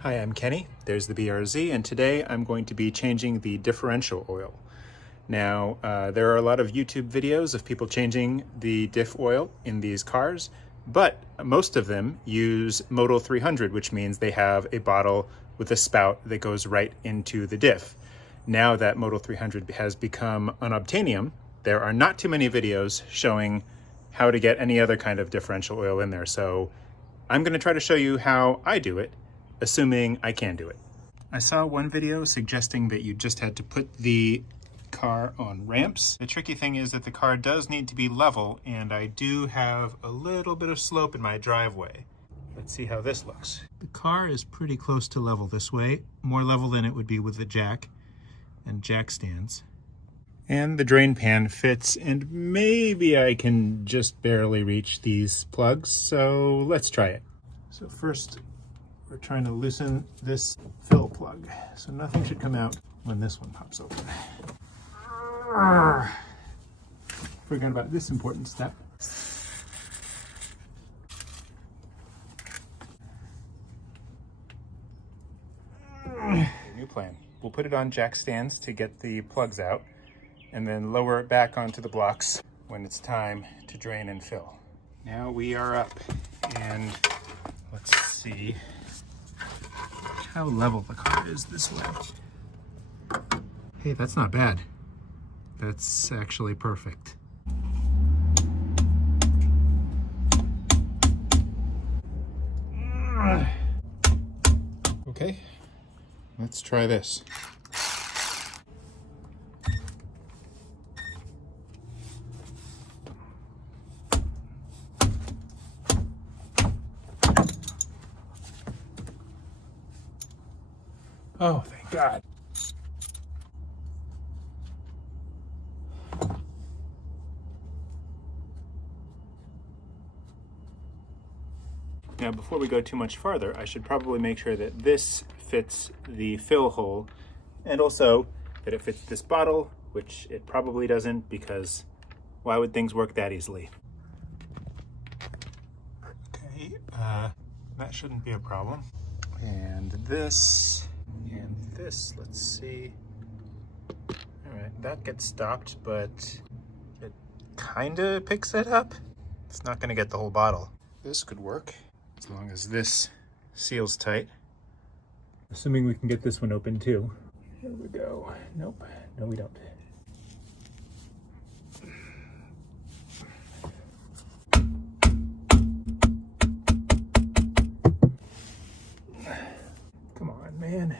Hi, I'm Kenny. There's the BRZ, and today I'm going to be changing the differential oil. Now, there are a lot of YouTube videos of people changing the diff oil in these cars, but most of them use Motul 300, which means they have a bottle with a spout that goes right into the diff. Now that Motul 300 has become unobtainium, there are not too many videos showing how to get any other kind of differential oil in there. So I'm going to try to show you how I do it, assuming I can do it. I saw one video suggesting that you just had to put the car on ramps. The tricky thing is that the car does need to be level, and I do have a little bit of slope in my driveway. Let's see how this looks. The car is pretty close to level this way, more level than it would be with the jack and jack stands. And the drain pan fits, and maybe I can just barely reach these plugs, so let's try it. So first, we're trying to loosen this fill plug, so nothing should come out when this one pops open. Forgot about this important step. New plan. We'll put it on jack stands to get the plugs out, and then lower it back onto the blocks when it's time to drain and fill. Now we are up, and let's see how level the car is this way. Hey, that's not bad. That's actually perfect. Okay, let's try this. Oh, thank God. Now, before we go too much farther, I should probably make sure that this fits the fill hole, and also that it fits this bottle, which it probably doesn't, because why would things work that easily? Okay, that shouldn't be a problem. And this, let's see. All right, that gets stopped, but it kind of picks it up. It's not going to get the whole bottle. This could work, as long as this seals tight. Assuming we can get this one open too. Here we go. Nope, no we don't. Come on, man.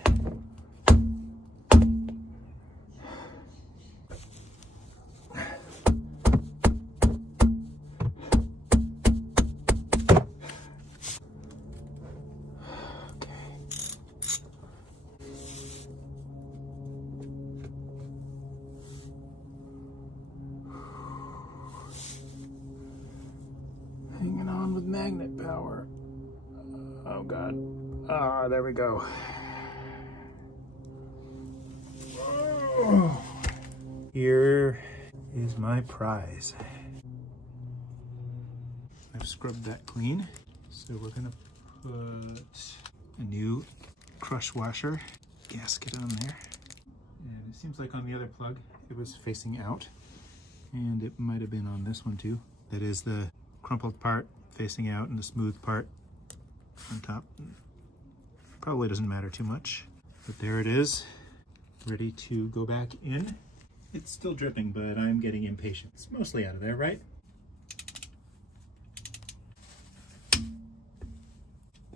Hanging on with magnet power. Oh God. Ah, there we go. Oh. Here is my prize. I've scrubbed that clean. So we're gonna put a new crush washer gasket on there. And it seems like on the other plug, it was facing out. And it might have been on this one too. That is the crumpled part facing out and the smooth part on top. Probably doesn't matter too much, but there it is, ready to go back in. It's still dripping, but I'm getting impatient. It's mostly out of there, right?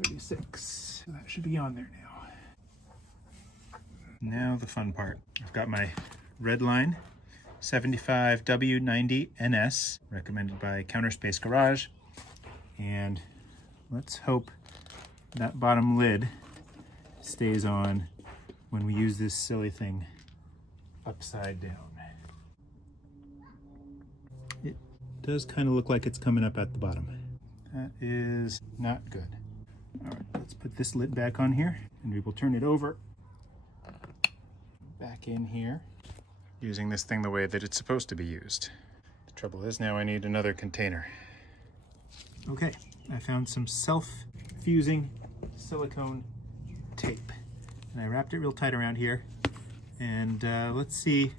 36, so that should be on there now. Now the fun part. I've got my Redline 75W90NS, recommended by Counterspace Garage. And let's hope that bottom lid stays on when we use this silly thing upside down. It does kind of look like it's coming up at the bottom. That is not good. All right, let's put this lid back on here, and we will turn it over back in here, using this thing the way that it's supposed to be used. The trouble is now I need another container. Okay, I found some self-fusing silicone tape. And I wrapped it real tight around here. And let's see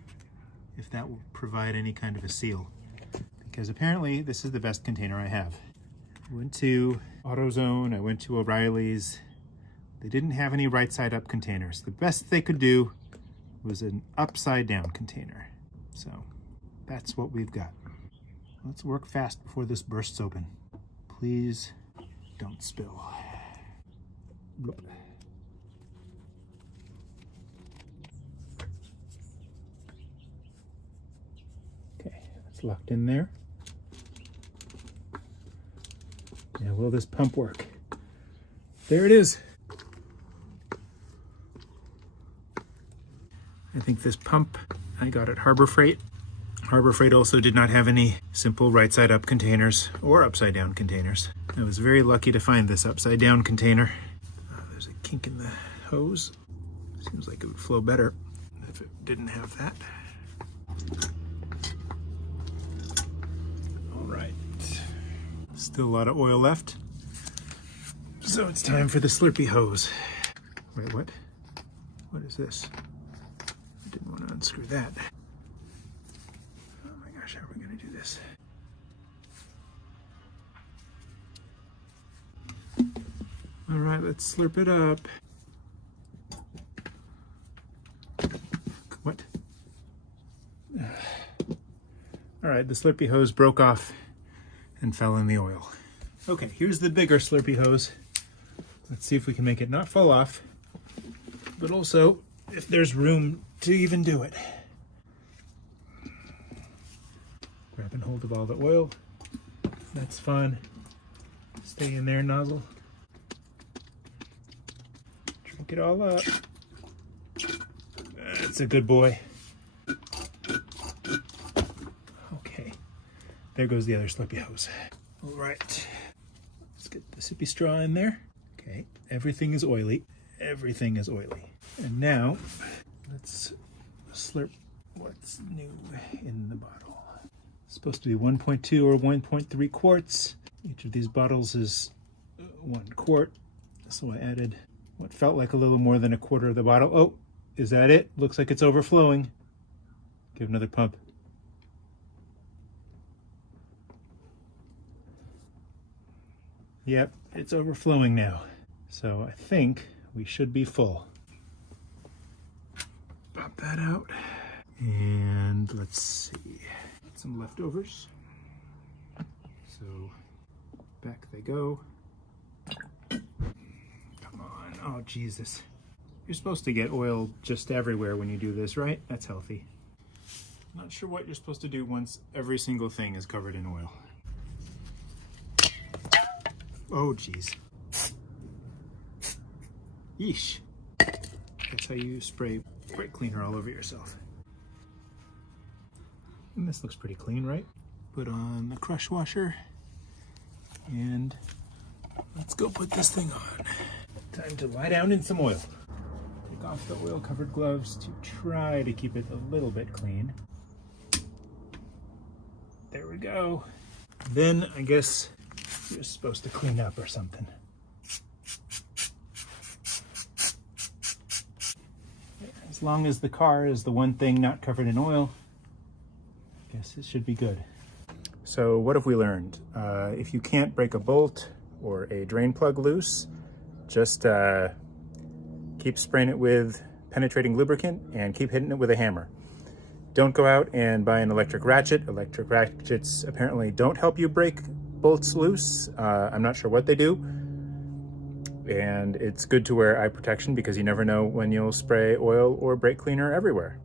if that will provide any kind of a seal. Because apparently this is the best container I have. I went to AutoZone, I went to O'Reilly's. They didn't have any right side up containers. The best they could do was an upside down container. So that's what we've got. Let's work fast before this bursts open. Please don't spill. Bloop. Okay, that's locked in there. Now, will this pump work? There it is. I think this pump I got at Harbor Freight. Harbor Freight also did not have any simple right side up containers or upside down containers. I was very lucky to find this upside down container. There's a kink in the hose. Seems like it would flow better if it didn't have that. All right. Still a lot of oil left. So it's time for the Slurpee hose. Wait, what? What is this? I didn't want to unscrew that. Oh my gosh, how are we going to do this? All right, let's slurp it up. What? All right, the Slurpee hose broke off and fell in the oil. Okay, here's the bigger Slurpee hose. Let's see if we can make it not fall off, but also if there's room to even do it. Grabbing hold of all the oil. That's fun. Stay in there, nozzle. Drink it all up. That's a good boy. Okay, there goes the other Slurpee hose. All right, let's get the sippy straw in there. Okay, everything is oily. Everything is oily. And now, let's slurp what's new in the bottle. It's supposed to be 1.2 or 1.3 quarts. Each of these bottles is 1 quart. So I added what felt like a little more than a quarter of the bottle. Oh, is that it? Looks like it's overflowing. Give another pump. Yep, it's overflowing now. So I think we should be full. Pop that out. And let's see. Some leftovers. So back they go. Come on. Oh, Jesus. You're supposed to get oil just everywhere when you do this, right? That's healthy. Not sure what you're supposed to do once every single thing is covered in oil. Oh, geez. Yeesh. That's how you spray brake cleaner all over yourself. And this looks pretty clean, right? Put on the crush washer. And let's go put this thing on. Time to lie down in some oil. Take off the oil-covered gloves to try to keep it a little bit clean. There we go. Then I guess you're supposed to clean up or something. As long as the car is the one thing not covered in oil, I guess it should be good. So what have we learned? If you can't break a bolt or a drain plug loose, just keep spraying it with penetrating lubricant and keep hitting it with a hammer. Don't go out and buy an electric ratchet. Electric ratchets apparently don't help you break bolts loose. I'm not sure what they do. And it's good to wear eye protection because you never know when you'll spray oil or brake cleaner everywhere.